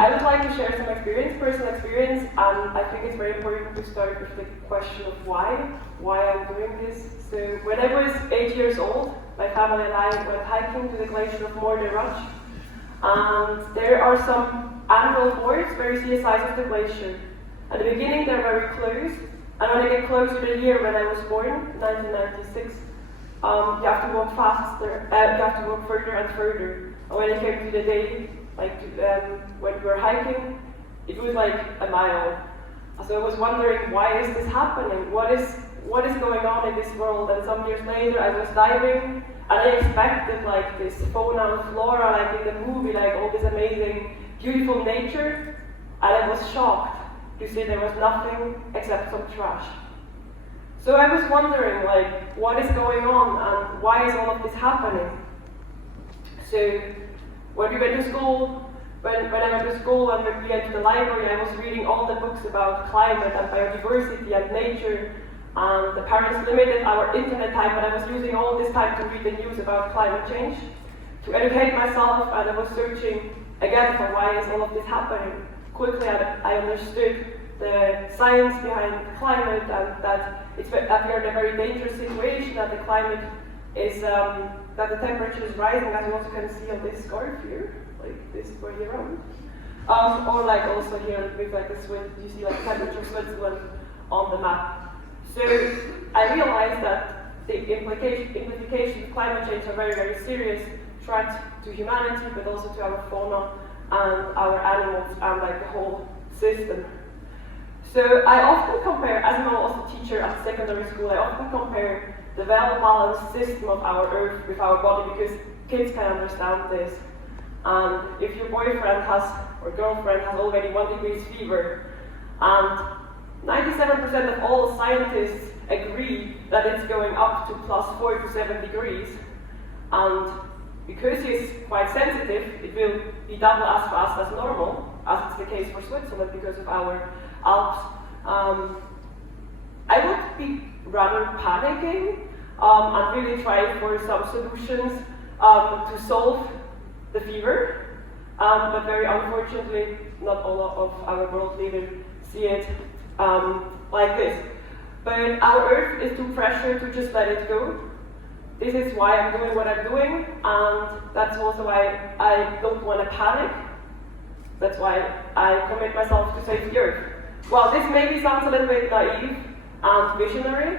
I would like to share some personal experience, and I think it's very important to start with the question of why I'm doing this. So when I was 8 years old, my family and I went hiking to the glacier of Morderach, and there are some annual boards where you see the size of the glacier. At the beginning they're very close, and when I get closer to the year when I was born, 1996, you have to walk faster, you have to walk further and further. And when it came to the day, when we were hiking, it was like a mile. So I was wondering, why is this happening? What is going on in this world? And some years later, I was diving, and I expected like this fauna and flora, like in the movie, like all this amazing, beautiful nature, and I was shocked to see there was nothing except some trash. So I was wondering, like, what is going on, and why is all of this happening? So when we went to school, when I went to school and when we went to the library, I was reading all the books about climate and biodiversity and nature, and the parents limited our internet time, but I was using all this time to read the news about climate change, to educate myself, and I was searching again for why is all of this happening. Quickly I understood the science behind climate, and that we are in a very dangerous situation, that the climate is, that the temperature is rising, as you also can see on this scarf here, like this way around. Or like also here with like you see like temperature of Switzerland on the map. So I realized that the implications of climate change are very, very serious threat to humanity, but also to our fauna and our animals and like the whole system. So I often compare, as I'm also a teacher at secondary school, I often compare the well-balanced system of our Earth with our body, because kids can understand this. And if your boyfriend or girlfriend has already 1 degree fever, and 97% of all scientists agree that it's going up to plus 4 to 7 degrees, and because he's quite sensitive, it will be double as fast as normal, as is the case for Switzerland because of our Alps. I would be rather panicking and really try for some solutions to solve the fever, but very unfortunately, not all of our world leaders see it like this. But our Earth is too precious to just let it go. This is why I'm doing what I'm doing, and that's also why I don't want to panic. That's why I commit myself to save the Earth. Well, this maybe sounds a little bit naive and visionary,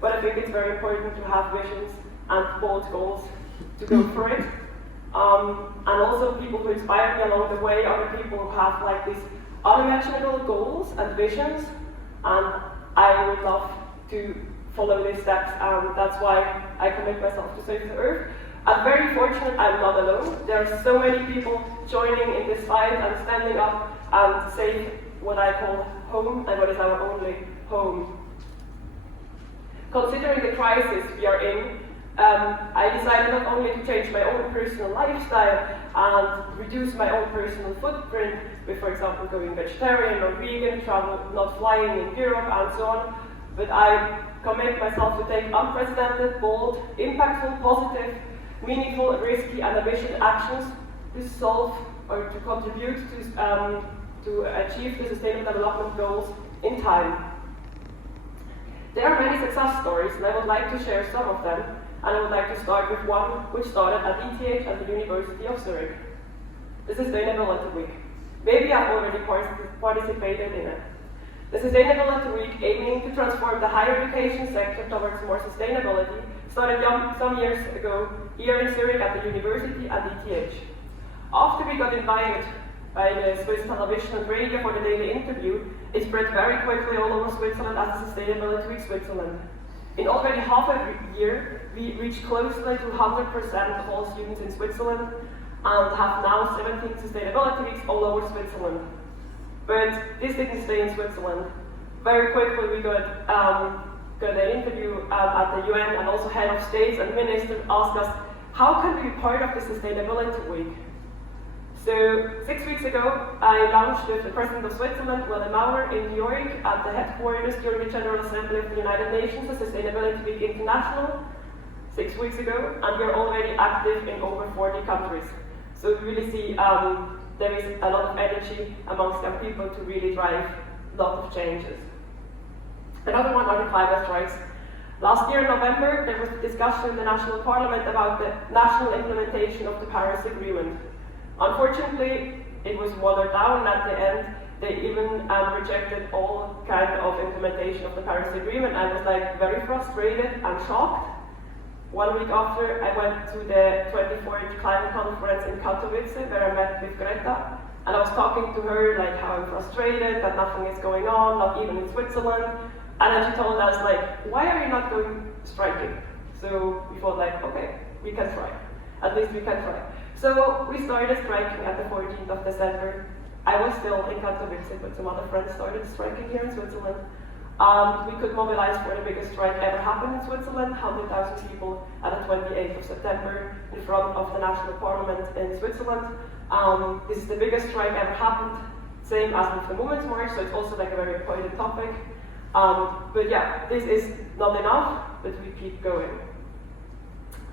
but I think it's very important to have visions and bold goals to go for it. And also people who inspire me along the way, other people who have like these unimaginable goals and visions, and I would love to follow these steps, and that's why I commit myself to save the Earth. I'm very fortunate I'm not alone. There are so many people joining in this fight and standing up and save what I call home and what is our only home. Considering the crisis we are in, I decided not only to change my own personal lifestyle and reduce my own personal footprint with, for example, going vegetarian or vegan, travel, not flying in Europe, and so on, but I commit myself to take unprecedented, bold, impactful, positive, meaningful, risky, and ambitious actions to solve or to contribute to achieve the Sustainable Development Goals in time. There are many success stories, and I would like to share some of them, and I would like to start with one which started at ETH at the University of Zurich. The Sustainability Week. Maybe I've already participated in it. The Sustainability Week, aiming to transform the higher education sector towards more sustainability, started some years ago here in Zurich at the University and ETH. After we got invited by the Swiss television and radio for the daily interview, it spread very quickly all over Switzerland as the Sustainability Week Switzerland. In already half a year, we reached closely to 100% of all students in Switzerland and have now 17 sustainability weeks all over Switzerland. But this didn't stay in Switzerland. Very quickly we got an interview at the UN, and also head of states and ministers asked us, how can we be part of the Sustainability Week? So 6 weeks ago, I launched with the President of Switzerland, Welle Maurer, in New York at the headquarters during the General Assembly of the United Nations, the Sustainability Week International, 6 weeks ago, and we're already active in over 40 countries. So we really see there is a lot of energy amongst young people to really drive a lot of changes. Another one are the climate strikes. Last year in November, there was a discussion in the National Parliament about the national implementation of the Paris Agreement. Unfortunately, it was watered down at the end. They even rejected all kind of implementation of the Paris Agreement. I was like very frustrated and shocked. 1 week after, I went to the 24th climate conference in Katowice, where I met with Greta, and I was talking to her like how I'm frustrated, that nothing is going on, not even in Switzerland. And then she told us like, why are you not going striking? So we thought like, okay, we can try. At least we can try. So we started striking at the 14th of December. I was still in Katowice, but some other friends started striking here in Switzerland. We could mobilize for the biggest strike ever happened in Switzerland, 100,000 people at the 28th of September in front of the National Parliament in Switzerland. This is the biggest strike ever happened, same as with the Women's March, so it's also like a very important topic. But yeah, this is not enough, but we keep going.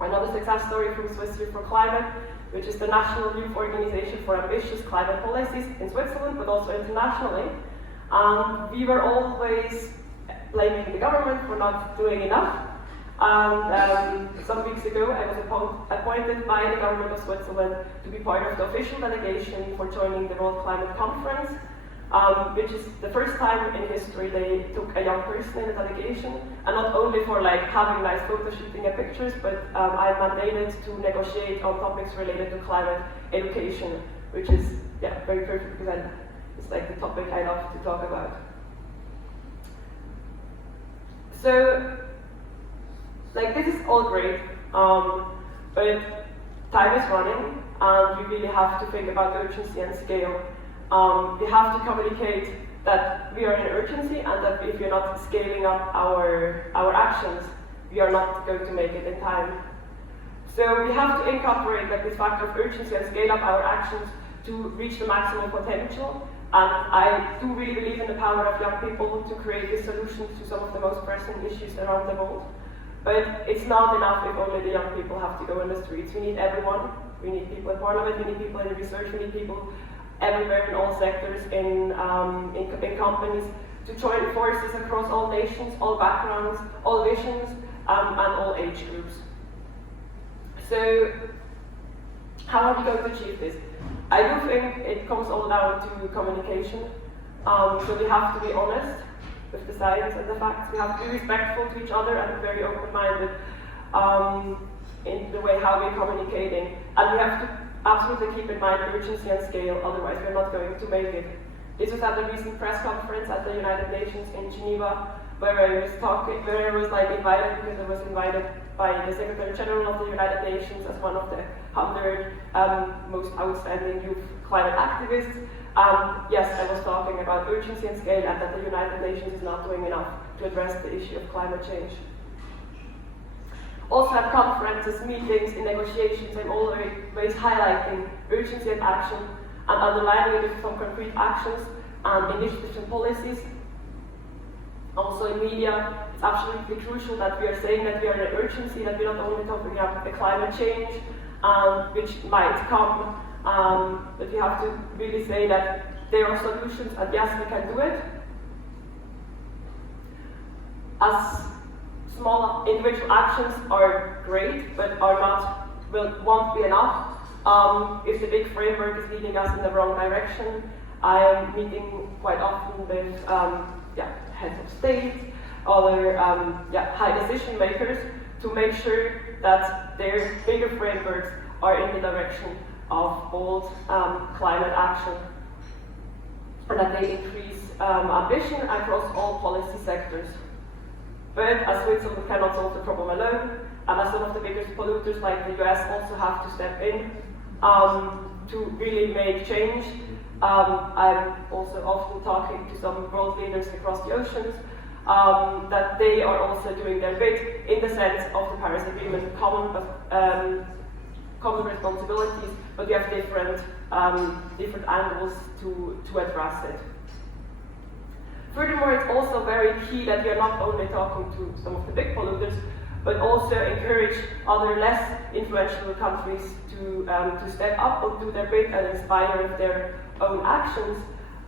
Another success story from Swiss Youth for Climate, which is the National Youth Organization for Ambitious Climate Policies in Switzerland, but also internationally. We were always blaming the government for not doing enough. And some weeks ago, I was appointed by the government of Switzerland to be part of the official delegation for joining the World Climate Conference, which is the first time in history they took a young person in the delegation, and not only for like having nice photo shooting and pictures, but I'm mandated to negotiate on topics related to climate education, which is very perfect because it's like the topic I love to talk about. So, like this is all great, but time is running, and we really have to think about urgency and scale. We have to communicate that we are in urgency, and that if we're not scaling up our actions, we are not going to make it in time. So we have to incorporate like this factor of urgency and scale up our actions to reach the maximum potential. And I do really believe in the power of young people to create the solutions to some of the most pressing issues around the world. But it's not enough if only the young people have to go in the streets. We need everyone. We need people in parliament, we need people in research, we need people everywhere in all sectors, in companies, to join forces across all nations, all backgrounds, all visions, and all age groups. So, how are we going to achieve this? I do think it comes all down to communication. So we have to be honest with the science and the facts. We have to be respectful to each other and very open-minded in the way how we're communicating. And we have to absolutely keep in mind urgency and scale, otherwise we're not going to make it. This was at the recent press conference at the United Nations in Geneva, where I was invited because I was invited by the Secretary General of the United Nations as one of the 100 most outstanding youth climate activists. Yes, I was talking about urgency and scale, and that the United Nations is not doing enough to address the issue of climate change. Also at conferences, meetings, in negotiations, I'm always highlighting urgency and action and underlining it with some concrete actions and initiatives and policies. Also in media, it's absolutely crucial that we are saying that we are in urgency, that we're not only talking about the climate change, which might come, but we have to really say that there are solutions, and yes, we can do it. As small individual actions are great, but won't be enough if the big framework is leading us in the wrong direction. I am meeting quite often with heads of state, other high decision makers, to make sure that their bigger frameworks are in the direction of bold climate action, and that they increase ambition across all policy sectors. But as Switzerland cannot solve the problem alone, and as some of the biggest polluters like the US also have to step in to really make change. I'm also often talking to some world leaders across the oceans that they are also doing their bit in the sense of the Paris Agreement, common responsibilities, but we have different angles to address it. Furthermore, it's also very key that we are not only talking to some of the big polluters, but also encourage other less influential countries to step up and do their bit and inspire with their own actions.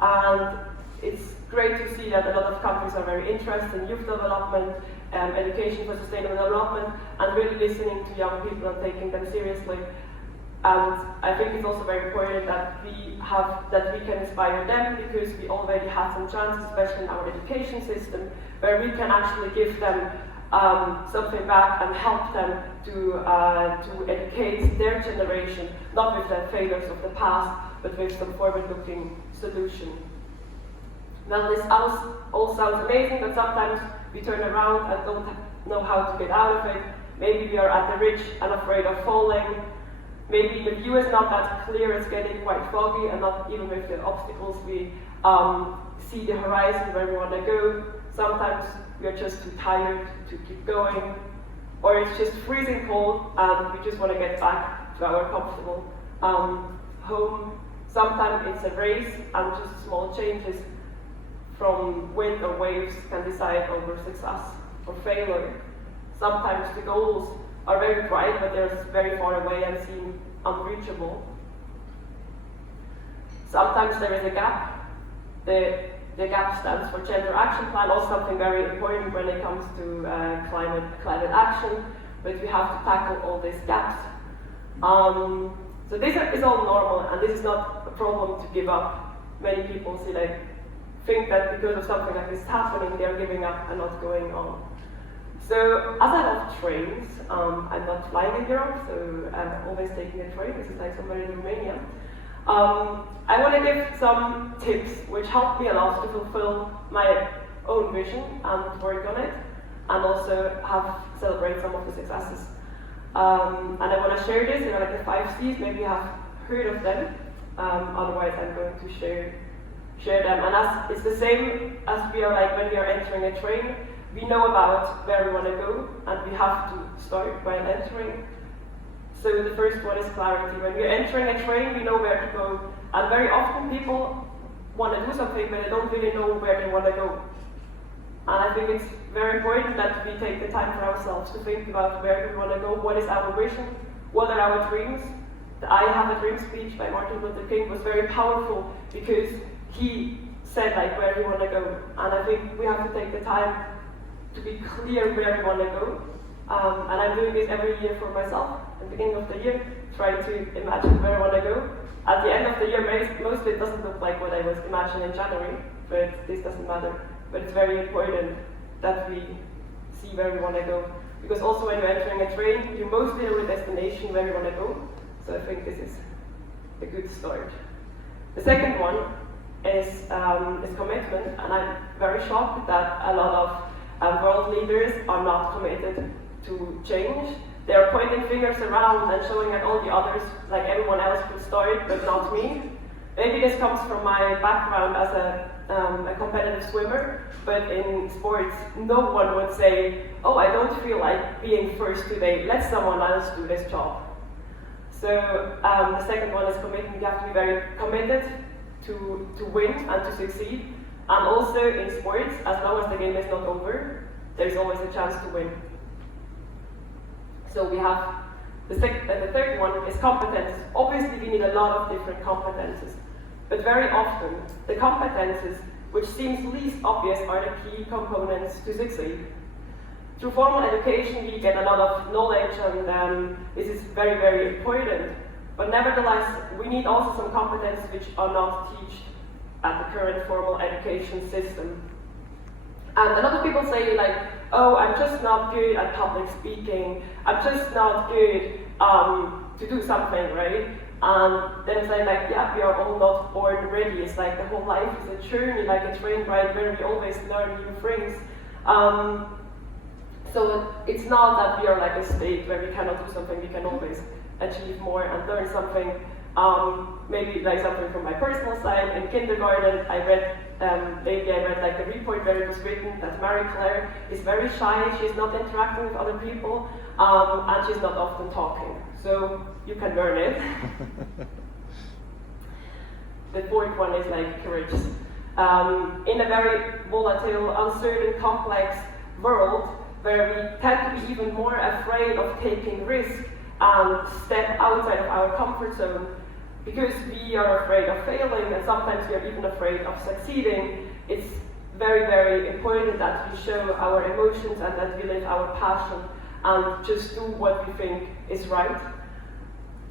And it's great to see that a lot of countries are very interested in youth development, education for sustainable development, and really listening to young people and taking them seriously. And I think it's also very important that we can inspire them, because we already have some chances, especially in our education system, where we can actually give them something back and help them to educate their generation, not with the failures of the past, but with some forward-looking solution. Now, this all sounds amazing, but sometimes we turn around and don't know how to get out of it. Maybe we are at the ridge and afraid of falling. Maybe the view is not that clear, it's getting quite foggy, and not even with the obstacles we see the horizon where we want to go. Sometimes we are just too tired to keep going, or it's just freezing cold and we just want to get back to our comfortable home. Sometimes it's a race, and just small changes from wind or waves can decide over success or failure. Sometimes the goals are very bright, but they're very far away and seem unreachable. Sometimes there is a gap. The gap stands for Gender Action Plan, also something very important when it comes to climate action, but we have to tackle all these gaps. So this is all normal, and this is not a problem to give up. Many people think that because of something like this happening, they're giving up and not going on. So, as I love trains, I'm not flying in Europe, so I'm always taking a train. This is like somewhere in Romania. I want to give some tips which help me a lot to fulfill my own vision and work on it, and also celebrate some of the successes. And I want to share this, like the 5 C's, maybe you have heard of them, otherwise I'm going to share them. And it's the same as we are like when we are entering a train. We know about where we want to go, and we have to start while entering. So the first one is clarity. When we're entering a train, we know where to go. And very often people want to do something, but they don't really know where they want to go. And I think it's very important that we take the time for ourselves to think about where we want to go, what is our vision, what are our dreams. The I Have a Dream speech by Martin Luther King was very powerful, because he said where we want to go. And I think we have to take the time to be clear where we want to go. And I'm doing this every year for myself. At the beginning of the year, trying to imagine where I want to go. At the end of the year, mostly it doesn't look like what I was imagining in January, but this doesn't matter. But it's very important that we see where we want to go. Because also when you're entering a train, you mostly know the destination where you want to go. So I think this is a good start. The second one is commitment, and I'm very shocked that a lot of world leaders are not committed to change. They are pointing fingers around and showing at all the others, like everyone else could start, but not me. Maybe this comes from my background as a competitive swimmer, but in sports, no one would say, oh, I don't feel like being first today, let someone else do this job. So the second one is commitment. You have to be very committed to win and to succeed. And also in sports, as long as the game is not over, there's always a chance to win. So we have the third one is competences. Obviously, we need a lot of different competences, but very often the competences which seems least obvious are the key components to succeed. Through formal education, we get a lot of knowledge, and this is very, very important. But nevertheless, we need also some competences which are not taught at the current formal education system. And a lot of people say oh, I'm just not good at public speaking, I'm just not good to do something, right? And then it's yeah, we are all not born ready. It's the whole life is a journey, like a train ride where we always learn new things. So it's not that we are like a state where we cannot do something, we can always achieve more and learn something. Maybe something from my personal side. In kindergarten, I read the report where it was written that Marie Claire is very shy, she's not interacting with other people, and she's not often talking. So you can learn it. The fourth one is courage. In a very volatile, uncertain, complex world, where we tend to be even more afraid of taking risk and step outside of our comfort zone because we are afraid of failing, and sometimes we are even afraid of succeeding. It's very, very important that we show our emotions and that we live our passion and just do what we think is right.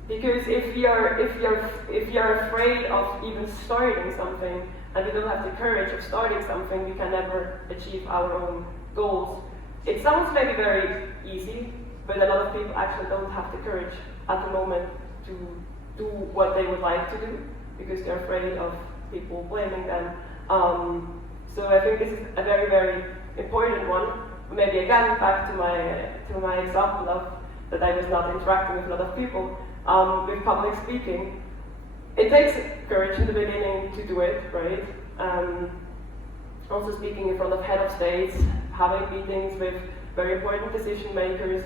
Because if we are afraid of even starting something and we don't have the courage of starting something, we can never achieve our own goals. It sounds maybe very easy, but a lot of people actually don't have the courage at the moment to do what they would like to do because they're afraid of people blaming them. So I think this is a very, very important one. Maybe again back to my example of that I was not interacting with a lot of people with public speaking. It takes courage in the beginning to do it, right? Also speaking in front of head of states, having meetings with very important decision makers,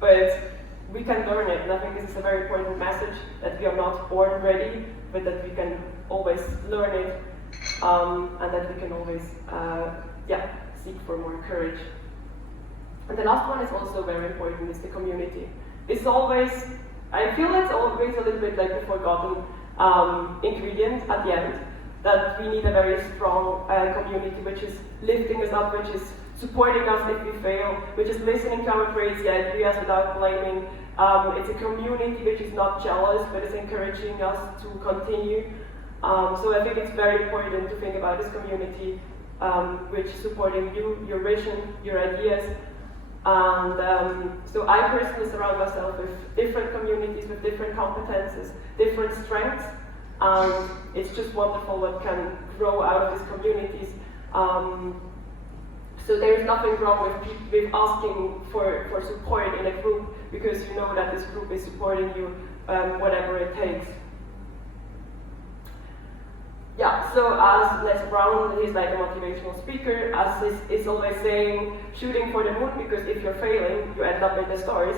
but we can learn it, and I think this is a very important message, that we are not born ready, but that we can always learn it, and that we can always seek for more courage. And the last one is also very important, is the community. It's always, I feel it's always a little bit like the forgotten ingredient at the end, that we need a very strong community which is lifting us up, which is supporting us if we fail, which is listening to our crazy ideas without blaming. It's a community which is not jealous, but is encouraging us to continue. So I think it's very important to think about this community which is supporting you, your vision, your ideas. And so I personally surround myself with different communities, with different competences, different strengths, and it's just wonderful what can grow out of these communities. So there's nothing wrong with asking for support in a group, because you know that this group is supporting you whatever it takes. Yeah, so as Les Brown, he's like a motivational speaker, as is always saying, shooting for the moon, because if you're failing, you end up in the stars.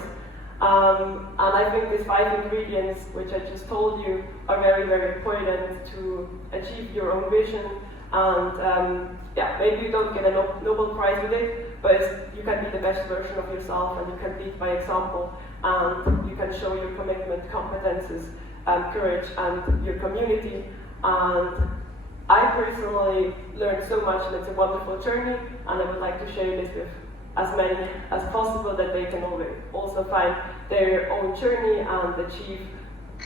And I think these 5 ingredients, which I just told you, are very, very important to achieve your own vision. And maybe you don't get a Nobel Prize with it, but you can be the best version of yourself, and you can lead by example, and you can show your commitment, competences, courage, and your community. And I personally learned so much, and it's a wonderful journey, and I would like to share this with as many as possible, that they can also find their own journey and achieve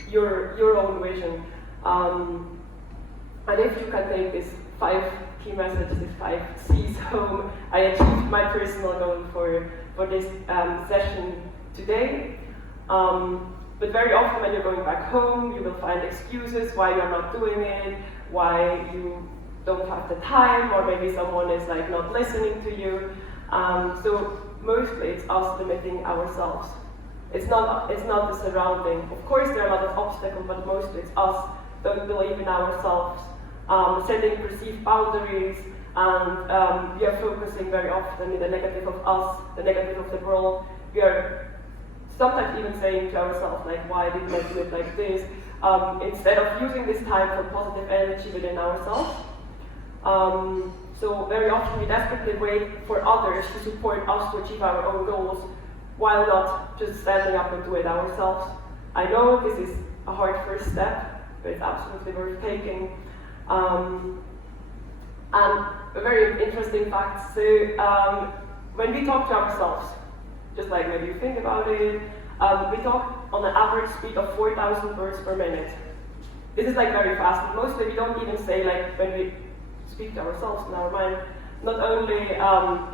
your own vision. And if you can take this 5 key messages, these 5 C's home, I achieved my personal goal for this session today. But very often when you're going back home, you will find excuses why you're not doing it, why you don't have the time, or maybe someone is like not listening to you. So mostly it's us limiting ourselves. It's not the surrounding. Of course there are a lot of obstacles, but mostly it's us don't believe in ourselves, setting perceived boundaries, and we are focusing very often in the negative of us, the negative of the world. We are sometimes even saying to ourselves, like, why didn't I do it like this? Instead of using this time for positive energy within ourselves. So very often we desperately wait for others to support us to achieve our own goals, while not just standing up and do it ourselves. I know this is a hard first step, but it's absolutely worth taking. And a very interesting fact, so when we talk to ourselves, just like maybe you think about it, we talk on an average speed of 4,000 words per minute. This is like very fast, but mostly we don't even say, like when we speak to ourselves in our mind, not only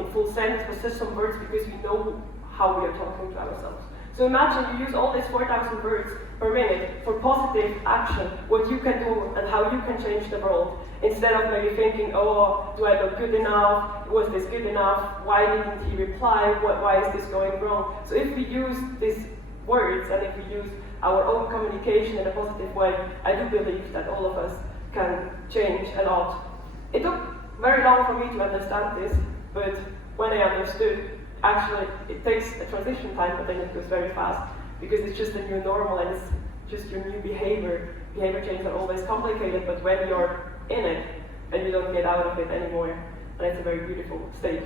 in full sentence, but just some words, because we know how we are talking to ourselves. So imagine you use all these 4,000 words per minute for positive action, what you can do and how you can change the world, instead of maybe thinking, oh, do I look good enough? Was this good enough? Why didn't he reply? Why is this going wrong? So if we use these words, and if we use our own communication in a positive way, I do believe that all of us can change a lot. It took very long for me to understand this, but when I understood, actually it takes a transition time, but then it goes very fast, because it's just a new normal and it's just your new behavior. Behavior changes are always complicated, but when you're in it, and you don't get out of it anymore, and it's a very beautiful state.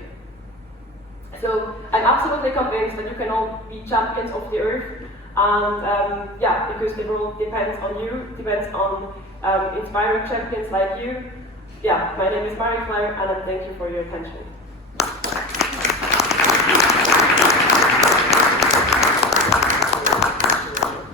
So I'm absolutely convinced that you can all be champions of the earth, and yeah, because the world depends on you, depends on inspiring champions like you. Yeah, my name is Marie Claire, and I thank you for your attention.